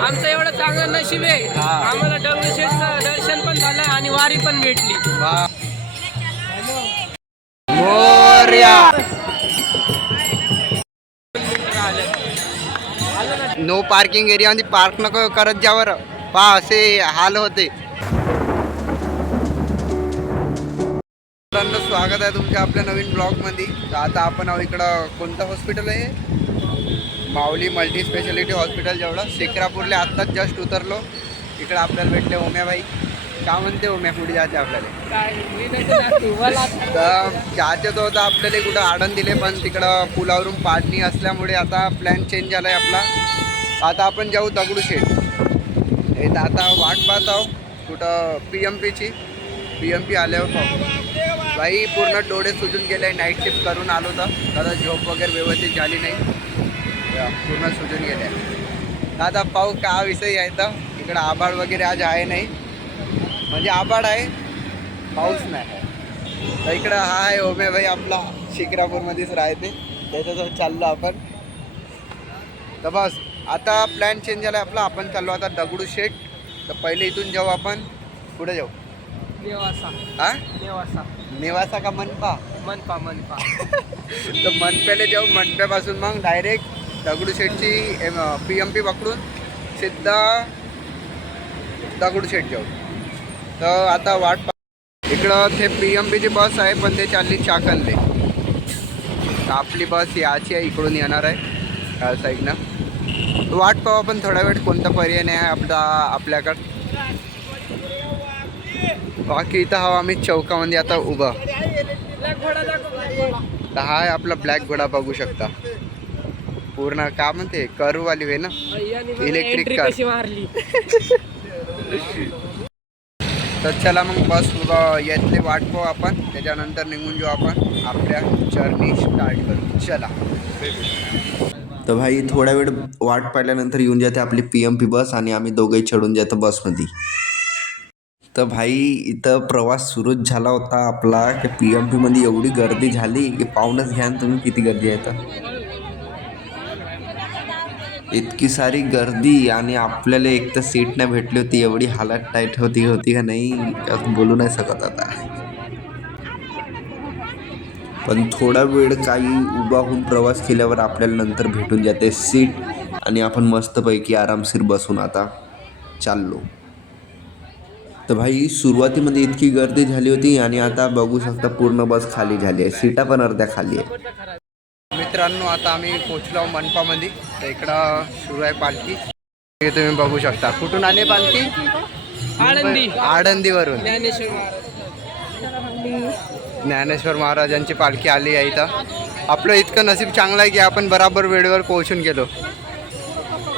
आमचं एवढं चांगलं नशीब आहे, आम्हाला दगडूशेठचं दर्शन पण झालं आणि वारी पण भेटली. मोरया. नो पार्किंग एरिया मध्ये पार्क नको करत जावर पहा असे हाल होते. स्वागत आहे तुमच्या आपल्या नवीन ब्लॉग मध्ये. तर आता आपण इकडं कोणतं हॉस्पिटल आहे? माऊली मल्टी स्पेशालिटी हॉस्पिटल जवळ शिक्रापूरला आत्ताच जस्ट उतरलो. इकडं आपल्याला भेटले ओम्याबाई. का म्हणते ओम्या पुढे जायचे आपल्याला? तर जायचं तर होतं आपल्याला कुठं आडण दिले, पण तिकडं पुलावरून पाडणी असल्यामुळे आता प्लॅन चेंज झाला आहे आपला. आता आपण जाऊ दगडूशेठ. हे तर आता वाट पाहत आहो कुठं PMPची. PMP आल्यावर पाहू. बाई पूर्ण डोळे सुजून गेले. नाईट शिफ्ट करून आलो तर झोप वगैरे व्यवस्थित झाली नाही, पूर्ण सुजून गेले. आता पाहू का विषय आहे. तर इकडं आभाळ वगैरे आज आहे नाही, म्हणजे आभाळ आहे पाऊस नाही. तर इकडं हा आहे ओम्याबाई आपला, शिक्रापूरमध्येच राहते, त्याच्यासोबत चाललो आपण. तर बस आता प्लॅन चेंज झाला आपला. आपण चाललो आता दगडूशेठ. तर पहिले इथून जाऊ आपण. कुठे जाऊ? नेवासा. हा नेवासा. नेवासा का मनपा? मनपा. तर मनप्याला जाऊ. मनप्यापासून मग डायरेक्ट दगडूशेठची PMP पकडून सिद्धा दगडूशेठ जाऊ. तर आता वाट इकडं ते PMPची बस आहे, पण ते चालली चाकणले. तर आपली बस याची आहे, इकडून येणार आहे ह्या साईडनं. वाट पाहू आपण थोडा वेळ, कोणता पर्याय नाही आहे आपल्याकडं. बाकी इथं हवा आम्ही चौकामध्ये आता उभा. तर हा आहे आपला ब्लॅक घोडा, बघू शकता. पूर्ण का म्हणते करवाली वे ना, इलेक्ट्रिक कार. तर चला मग बस यातले वाट पाहू आपण, त्याच्यानंतर निघून जाऊ आपण आपल्या जर्नी स्टार्ट करू. चला. तर भाई थोडा वेळ वाट पाहिल्यानंतर येऊन जाते आपली PMP बस आणि आम्ही दोघंही चढून जातो बसमध्ये. तर भाई इथं प्रवास सुरूच झाला होता आपला की PMP मध्ये एवढी गर्दी झाली की पाहूनच घ्या तुम्ही किती गर्दी आहे. तर इतकी सारी गर्दी आणि आपल्याला एक तर सीट नाही भेटली होती. एवढी हालत टाईट होती का नाही बोलू नाही शकत आता. पण थोडा वेळ काही उभा होऊन प्रवास केल्यावर आपल्याला नंतर भेटून जाते सीट आणि आपण मस्तपैकी आरामशीर बसून आता चाललो. तर भाई सुरुवातीमध्ये इतकी गर्दी झाली होती आणि आता बघू शकता पूर्ण बस खाली झाली आहे. सीटा पण अर्ध्या खाली आहे. मित्रांनो आता आम्ही पोचलो मनपामध्ये. तर इकडं सुरू आहे पालखी. हे तुम्ही बघू शकता. कुठून आली पालखी? आळंदीवरून ज्ञानेश्वर महाराजांची पालखी आली आहे इथं. आपलं इतकं नशीब चांगलं आहे की आपण बराबर वेळेवर पोहोचून गेलो.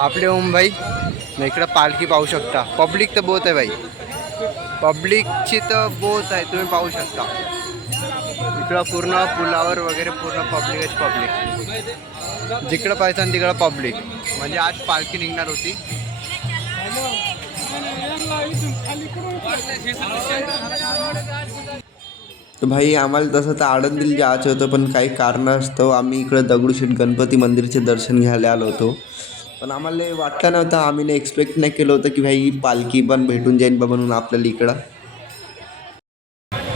आपले ओमभाई इकडं पालखी पाहू शकता. पब्लिक तर बहुत आहे भाई, पब्लिकची तर बहुत आहे, तुम्ही पाहू शकता. इकडं पूर्ण पुलावर वगैरे पूर्ण पब्लिकच पब्लिक. जिकडं पाहिजे तिकडं पब्लिक. म्हणजे आज पालखी निघणार होती. तर भाई आम्हाला तसं तर आळंदीला जायचं होतं, पण काही कारणास्तव आम्ही इकडं दगडूशेठ गणपती मंदिरचे दर्शन घ्यायला आलो होतो. पण आम्हाला वाटलं नव्हतं, आम्ही एक्सपेक्ट नाही केलं होतं की भाई पालखी पण भेटून जाईल बा म्हणून आपल्याला इकडं.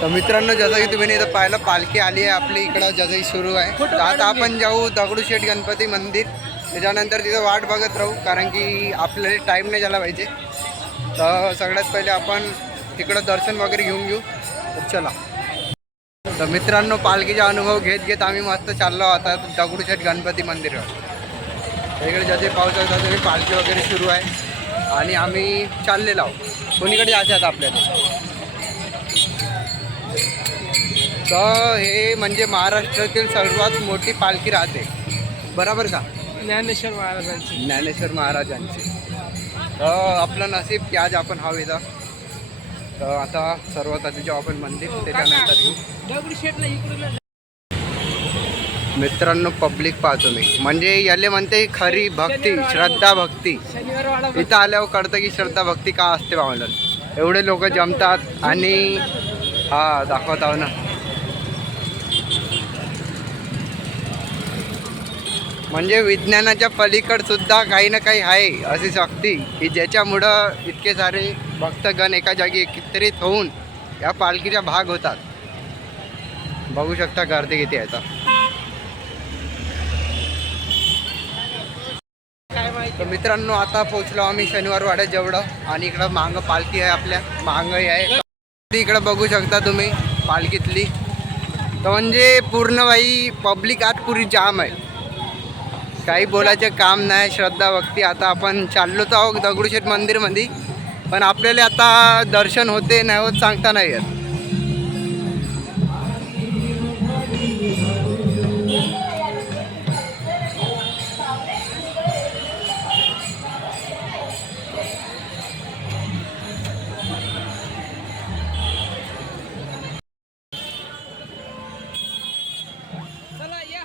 तर मित्रांनो जसं की तुम्ही इथं पाहिलं पालखी आली आहे आपली इकडं जसंही सुरू आहे. तर आता आपण जाऊ दगडूशेठ गणपती मंदिर. त्याच्यानंतर तिथं वाट बघत राहू, कारण की आपल्याला टाईम नाही झाला पाहिजे. तर सगळ्यात पहिले आपण तिकडं दर्शन वगैरे घेऊन घेऊ. तर चला. तर मित्रांनो पालखीचा अनुभव घेत आम्ही मस्त चाललो आता दगडूशेठ गणपती मंदिरावर. इकडे जसे पाहू शकता तुम्ही पालखी वगैरे सुरू आहे आणि आम्ही चाललेलो आहोत. कोणीकडे जायचं आता आपल्याला? तर हे म्हणजे महाराष्ट्रातील सर्वात मोठी पालखी राहते, बरोबर का? ज्ञानेश्वर महाराजांची. तर आपलं नशीब की आज आपण हवं इथं. तर आता सर्वात आधी जाऊ आपण मंदिर, त्याच्यानंतर येऊ. मित्रांनो पब्लिक पाहतो मी, म्हणजे याले म्हणते खरी भक्ती, श्रद्धा भक्ती. इथं आल्यावर कळतं की श्रद्धा भक्ती का असते बा. मला एवढे लोक जमतात आणि हा दाखवत आहो ना, म्हणजे विज्ञानाच्या पलीकड सुद्धा काही ना काही आहे अशी शक्ती की ज्याच्यामुळं इतके सारे भक्तगण एका जागी एकत्रित होऊन या पालखीच्या भाग होतात. बघू शकता गर्दी किती आहे आता. तर मित्रांनो आता पोहोचलो आम्ही शनिवार वाड्यात जेवढं आणि इकडं मांग पालखी आहे आपल्या मांगही आहे. इकडं बघू शकता तुम्ही पालखीतली. तर म्हणजे पूर्ण बाई पब्लिक आज पुरी जाम आहे. काही बोलायचं काम नाही. श्रद्धा भक्ती. आता आपण चाललोच आहोत दगडूशेठ मंदिरमध्ये पण आपल्याला आता दर्शन होते नाही होत सांगता नाही येत. चला या.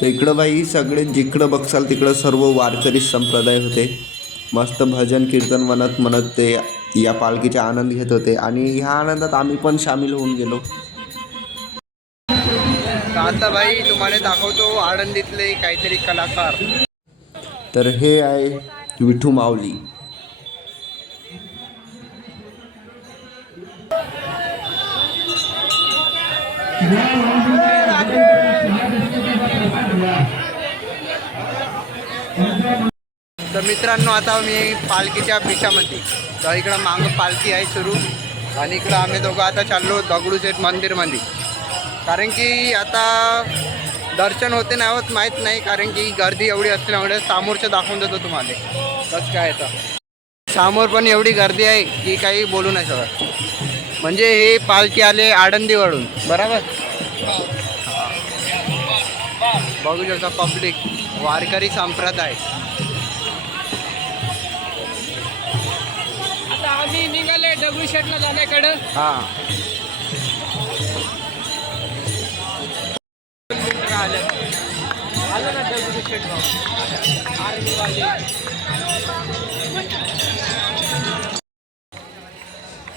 तर इकडं बाई सगळे जिकडं बघसाल तिकडं सर्व वारकरी संप्रदाय होते. मस्त भजन कीर्तन म्हणत म्हणत ते या पालखीचा आनंद घेत होते आणि ह्या आनंदात आम्ही पण सामील होऊन गेलो. तर आता भाई तुम्हाला दाखवतो आळंदीतले काहीतरी कलाकार. तर हे आहे विठू माऊली. तर मित्रांनो आता मी पालखीच्या पिठामध्ये. तर इकडं मागं पालखी आहे सुरू आणि इकडं आम्ही दोघं आता चाललो दगडूशेठ मंदिरमध्ये. कारण की आता दर्शन होते नाही होत माहीत नाही. कारण की गर्दी एवढी असल्यामुळे समोरचं दाखवून देतो तुम्हाला कसं काय येतं. समोर पण एवढी गर्दी आहे की काही बोलू नाही शकत. म्हणजे हे पालखी आले आळंदीवरून बरोबर. बघू शकता पब्लिक वारकरी संप्रदाय. आता आम्ही निघाले दगडूशेठला जाण्याकडं. हां आलं ना दगडूशेठ आर्मीवाले.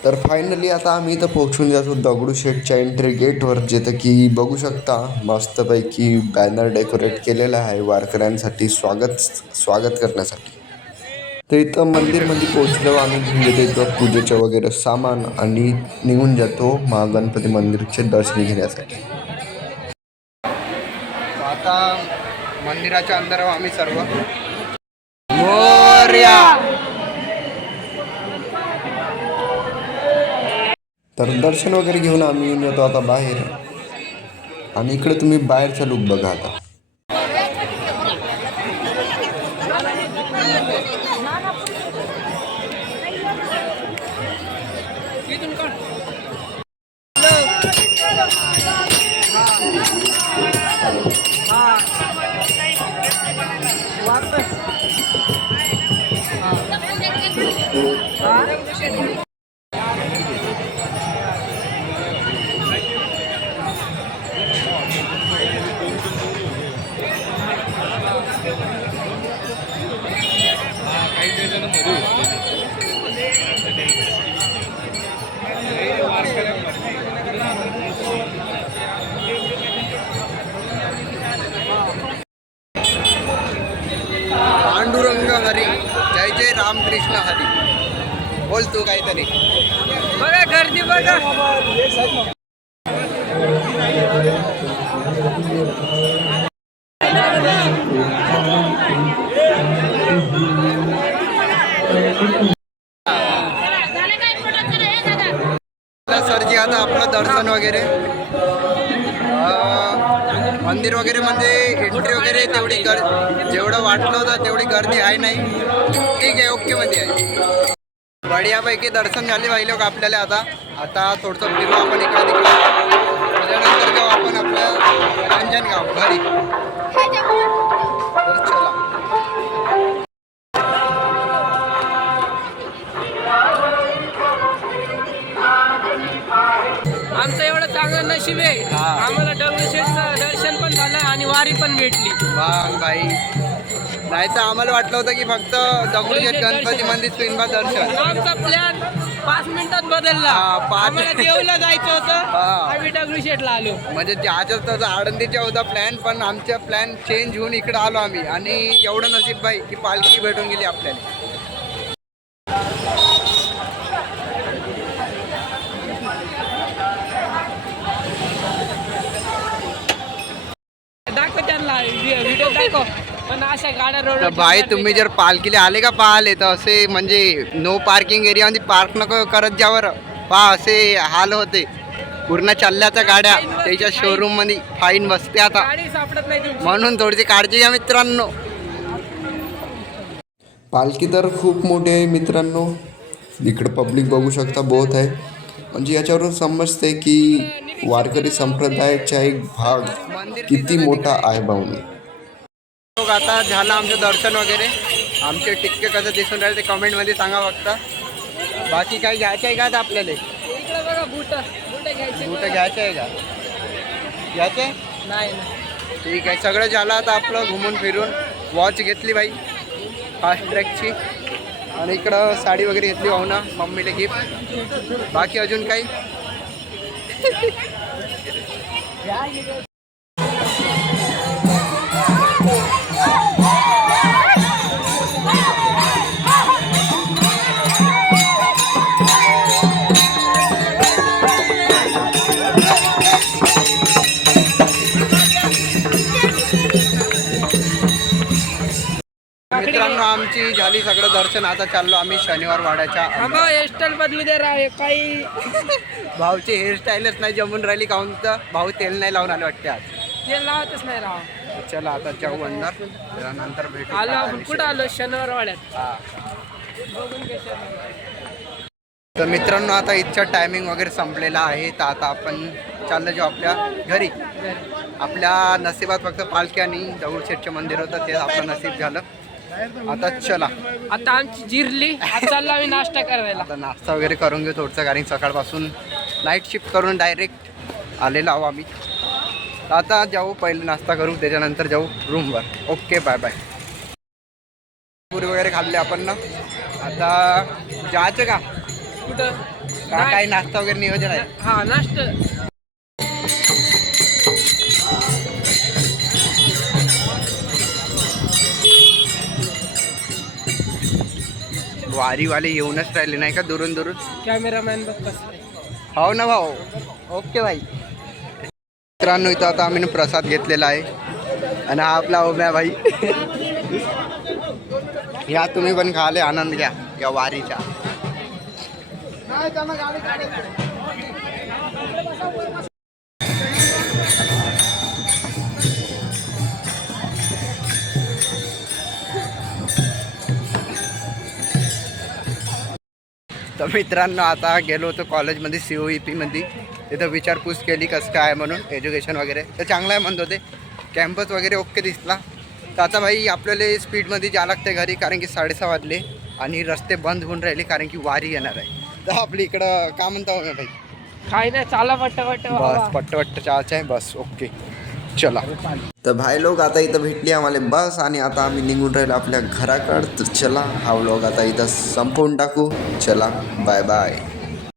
तर फायनली आता आम्ही इथं पोहोचून जातो दगडूशेठच्या एंट्री गेटवर, जिथं की बघू शकता मस्तपैकी बॅनर डेकोरेट केलेला आहे वारकऱ्यांसाठी स्वागत करण्यासाठी. तर इथं मंदिरमध्ये पोहोचलो आम्ही. घेऊन घेतो इथं पूजेचं वगैरे सामान आणि निघून जातो महागणपती मंदिरचे दर्शन घेण्यासाठी. आता मंदिराच्या अंदर आम्ही सर्व मोरया. तर दर्शन वगैरे घेऊन आम्ही येऊन जातो आता बाहेर. आणि इकडे तुम्ही बाहेरचा लुक बघा आता. पांडुरंग हरी जय जय रामकृष्ण हरी. बोल तू काहीतरी. बघा गर्दी बघा. सरजी आता आपलं दर्शन वगैरे मंदिर वगैरे मध्ये एंट्री वगैरे तेवढी जेवढं वाटलं होतं तेवढी गर्दी आहे नाही. ठीक आहे ओके मध्ये आहे. बढियापैकी दर्शन झाले भाई लोक आपल्याला. आता थोडंसं फिरू आपण इकडे तिकडे. त्याच्यानंतर जाऊ आपण आपल्या रांजणगाव घरी. तर चला. आमचं एवढं चांगलं नशीब आहे. आम्हाला दगडूशेठचं दर्शन पण झालं आणि वारी पण भेटली. भेटली. मग भाई नाही तर आम्हाला वाटलं होतं की फक्त दगडूशेठ गणपती मंदिर स्पिनबा दर्शन. आमचा प्लॅन 5 मिनिटात बदलला. हा, 5 आम्हाला देवला जायचं होतं, हा. आम्ही दगडूशेठला आलो. म्हणजे ज्याच्याच तसं आळंदीचा होता प्लॅन, पण आमचा प्लॅन चेंज होऊन इकडे आलो आम्ही. आणि एवढं नशीब भाई की पालखी भेटून गेली आपल्याला. दाखव त्यांना व्हिडिओ दाखव. पण अशा गाड्या तर रोड भाई तुम्ही जर पालखीला आले का पाहिले तर असे म्हणजे नो पार्किंग एरियामध्ये पार्क नको करत जावर पहा असे हाल होते. पूर्ण चालल्याच्या गाड्या त्याच्या शोरूम मध्ये फाईन बसते आता. गाडी सापडत नाही तुमची. म्हणून थोडीशी काळजी घ्या मित्रांनो. पालखी तर खूप मोठी आहे मित्रांनो. इकडं पब्लिक बघू शकता बहुत आहे. म्हणजे याच्यावरून समजते की वारकरी संप्रदायाचा एक भाग किती मोठा आहे भाऊनी. मग आता झालं आमचं दर्शन वगैरे. आमचे टिक्के कसं दिसून राहिले ते कमेंटमध्ये सांगा फक्त. बाकी काही घ्यायचं आहे का आता आपल्याला? इकडे बघा बूट घ्यायचे. कुठं घ्यायचं आहे का? घ्यायचं आहे? नाही ठीक आहे. सगळं झालं आता आपलं घुमून फिरून. वॉच घेतली बाई फास्ट ट्रॅकची. आणि इकडं साडी वगैरे घेतली भाऊना मम्मीला गिफ्ट. बाकी अजून काही मित्रांनो आमची झाली सगळं दर्शन. आता चाललो आम्ही शनिवार वाड्याच्या. आम्हा हेअरस्टाईल बदलू दे राव. काही भाऊची हेअरस्टाईलच नाही जमून राहिली काहून तर भाऊ तेल नाही लावून आले वाटते आज. तेल लावतच नाही राव. चला आता जाऊ अंदर, त्यानंतर भेटू. आलो आपण कुठं आलो? शनिवार वाड्यात. हा. बघून घे. तर मित्रांनो आता इथचं टायमिंग वगैरे संपलेला आहे. तर आता आपण चाललो जाऊ आपल्या घरी. आपल्या नशिबात फक्त पालखी आणि दगडूशेठचं मंदिर होतं, ते आपलं नशीब झालं. आता चला आता आमची जिरली. आता चाललो आम्ही नाश्ता करायला. आता नाश्ता वगैरे करून घेऊ थोडंसं, कारण सकाळपासून नाईट शिफ्ट करून डायरेक्ट आलेलो आहो आम्ही. आता जाऊ, पहिले नाश्ता करू, त्याच्यानंतर जाऊ रूमवर. Okay bye bye. पुरी वगैरे खाल्ले आपण ना. आता जायचं का? कुठं? का काही नाश्ता वगैरे नियोजन आहे? हा नाश्ता. वारीवाले येऊनच राहिले नाही का दुरून दुरून. कॅमेरामॅन बघ. हो ना भाऊ. ओके भाई. मित्रांनो इथं आता आम्ही प्रसाद घेतलेला आहे. आणि हा आपला ओम्या भाई. या तुम्ही पण खाले, आनंद घ्या या वारीचा. तर मित्रांनो आता गेलो होतो कॉलेजमध्ये COEP-मध्ये. तिथं विचारपूस केली कसं काय आहे म्हणून, एज्युकेशन वगैरे तर चांगलं आहे म्हणत होते. कॅम्पस वगैरे ओके दिसला. तर आता भाई आपल्याला स्पीडमध्ये जावं लागते घरी, कारण की 6:30 वाजले आणि रस्ते बंद होऊन राहिले कारण की वारी येणार आहे. तर आपली इकडं का म्हणता भाई? काही नाही, चाला पट्ट बस पट्ट चालचं आहे बस. ओके चला. तर भाई लोक आता इथं भेटली आम्हाला बस आणि आता आम्ही निघून राहिलो आपल्या घराकडं. तर चला हा व्लॉग आता इथं संपवून टाकू. चला बाय बाय.